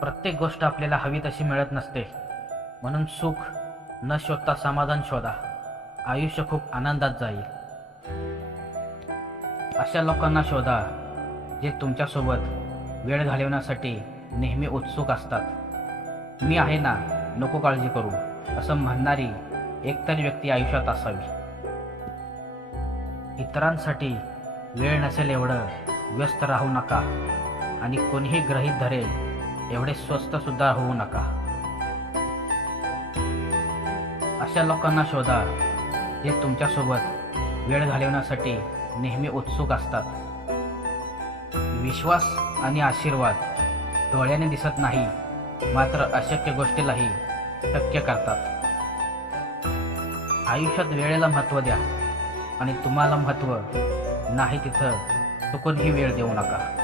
प्रत्येक गोष्ट आपल्याला हवी तशी मिळत नसते, म्हणून सुख न शोधता समाधान शोधा. आयुष्य खूप आनंदात जाईल. अशा लोकांना शोधा जे तुमच्यासोबत वेळ घालवण्यासाठी नेहमी उत्सुक असतात. मी आहे ना, नको काळजी करू, असं म्हणणारी एकतरी व्यक्ती आयुष्यात असावी. इतरांसाठी वेळ नसेल एवढं व्यस्त राहू नका आणि कोणीही गृहीत धरेल एवढे स्वस्त सुद्धा होऊ नका. अशा लोकांना शोधा जे तुमच्यासोबत वेळ घालवण्यासाठी नेहमी उत्सुक असतात. विश्वास आणि आशीर्वाद डोळ्याने दिसत नाही, मात्र अशक्य गोष्टीलाही शक्य करतात. आयुष्यात वेळेला महत्त्व द्या आणि तुम्हाला महत्त्व नाही तिथं चुकूनही वेळ देऊ नका.